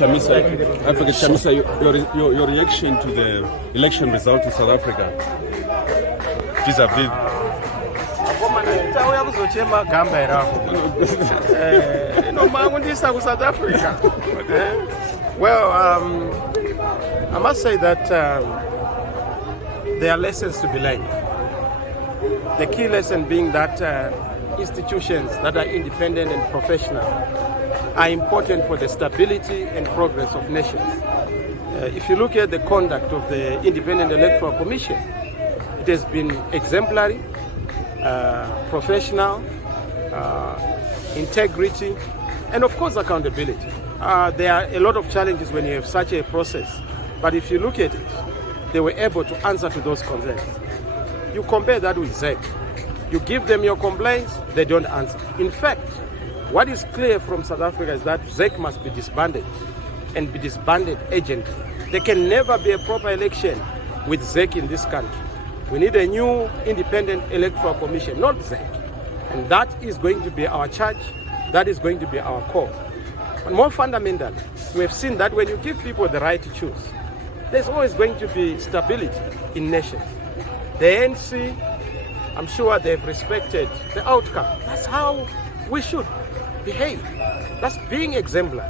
Chamisa, your reaction to the election result in South Africa vis-a-vis. South Africa. Well, I must say that there are lessons to be learned. The key lesson being that institutions that are independent and professional are important for the stability and progress of nations. If you look at the conduct of the Independent Electoral Commission, it has been exemplary, professional, integrity, and of course accountability. There are a lot of challenges when you have such a process, but if you look at it, they were able to answer to those concerns. You compare that with ZEC. You give them your complaints, they don't answer. In fact, what is clear from South Africa is that ZEC must be disbanded and be disbanded urgently. There can never be a proper election with ZEC in this country. We need a new independent electoral commission, not ZEC. And that is going to be our charge, that is going to be our call. And more fundamentally, we have seen that when you give people the right to choose, there's always going to be stability in nations. The ANC, I'm sure they've respected the outcome. That's how we should behave. That's being exemplary.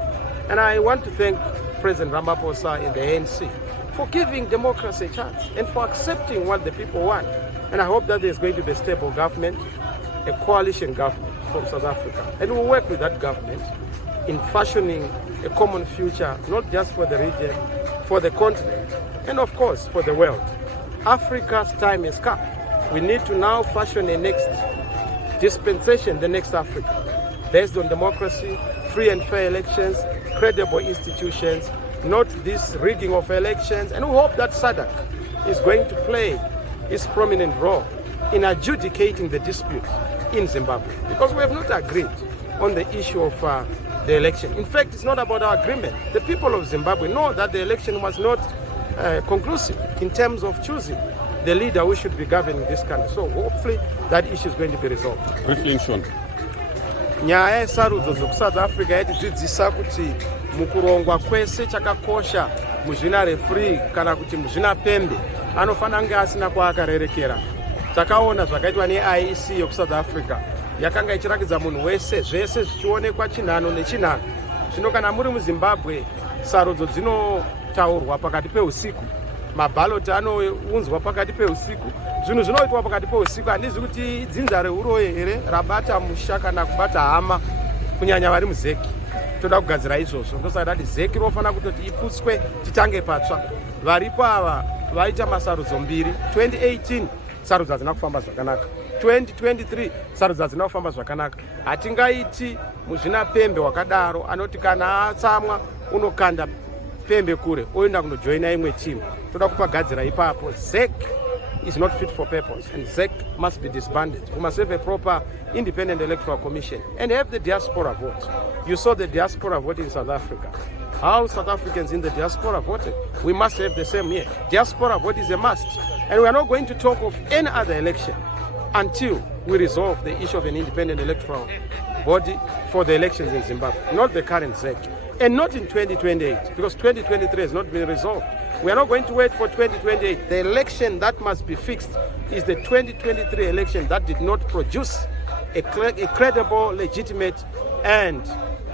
And I want to thank President Ramaphosa and the ANC for giving democracy a chance and for accepting what the people want. And I hope that there's going to be a stable government, a coalition government from South Africa. And we'll work with that government in fashioning a common future, not just for the region, for the continent, and of course for the world. Africa's time has come. We need to now fashion a next dispensation, the next Africa, based on democracy, free and fair elections, credible institutions, not this rigging of elections. And we hope that SADC is going to play its prominent role in adjudicating the dispute in Zimbabwe, because we have not agreed on the issue of the election. In fact, it's not about our agreement. The people of Zimbabwe know that the election was not conclusive in terms of choosing the leader who should be governing this country. So hopefully that issue is going to be resolved. Briefly, Shona. Nyaya yesarudzo dzokuSouth Africa yatidzidzisa kuti mukurongwa kwese chakakosha muzvina referee kana kuti muzvina pembe anofanira kunge asina kwaakarerekera. Takaona zvakaitwa neIEC yokuSouth Africa yakanga ichirakidza munhu wese zvese zvichionekwa chinhano nechinhano. Zvino kana muri muZimbabwe sarudzo dzinotaurwa pakati peusiku, mabhaloti anounzwa pakati peusiku, zvinhu zvinoitwa pakati peusiku. Handizi kuti dzinza reuroyi here rabata musha kana kubata hama kunyanya vari muzeki. Toda kugadzira izvozvo. Ndosaka ndati zeki rofanira kutoti iputswe titange patsva. Varipo ava vaita masarudzo mbiri. 2018 sarudzo hadzina kufamba zvakanaka. 2023 sarudzo hadzina kufamba zvakanaka. Hatingaiti muzvina pembe wakadaro anoti kana atsamwa unokanda pembe kure oenda kunojoina imwe timu. Toda kupagadzira ipapo. ZEC is not fit for purpose, and ZEC must be disbanded. We must have a proper independent electoral commission and have the diaspora vote. You saw the diaspora vote in South Africa. How South Africans in the diaspora voted. We must have the same here. Diaspora vote is a must. And we are not going to talk of any other election until we resolve the issue of an independent electoral body for the elections in Zimbabwe, not the current ZEC. And not in 2028, because 2023 has not been resolved. We are not going to wait for 2028. The election that must be fixed is the 2023 election that did not produce a credible, legitimate, and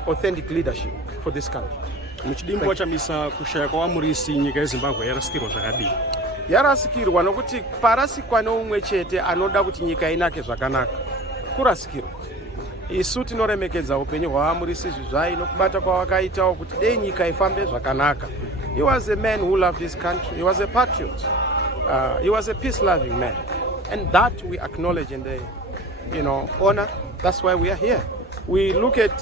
authentic leadership for this country. Muchidimbo Chamisa kushaya kwa Murwisi nyika yeZimbabwe yarasikirwa zvakadii? Yarasikirwa nokuti parasikwa neumwe chete anoda kuti nyika inake zvakanaka. Kurasikirwa. Isu tinoremekedza upenyu hwaMurwisi Zwizwai nokubata kwawakaitawo kuti dei nyika ifambe zvakanaka. He was a man who loved his country. He was a patriot. He was a peace-loving man. And that we acknowledge and honor. That's why we are here. We look at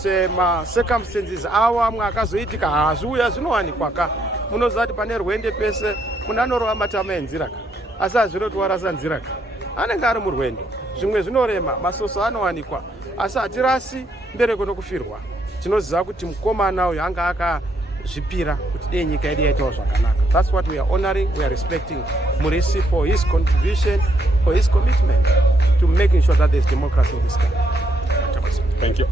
circumstances awa mwakazoitika hazviuya zvinowanikwa munozati pane rwende pese munhu anorova matama enzira asi hazviroti warasa nzira anenge ari murwendo. Zvimwe zvinorema masoso anowanikwa asi hatirasi mbereko nokufirwa. Tinoziva kuti mukomana uyu anga akazvipira kuti dei nyika yedu yaitawo zvakanaka. That's what we are honoring. We are respecting Murwisi for his contribution, for his commitment to making sure that there's democracy in this country. Thank you.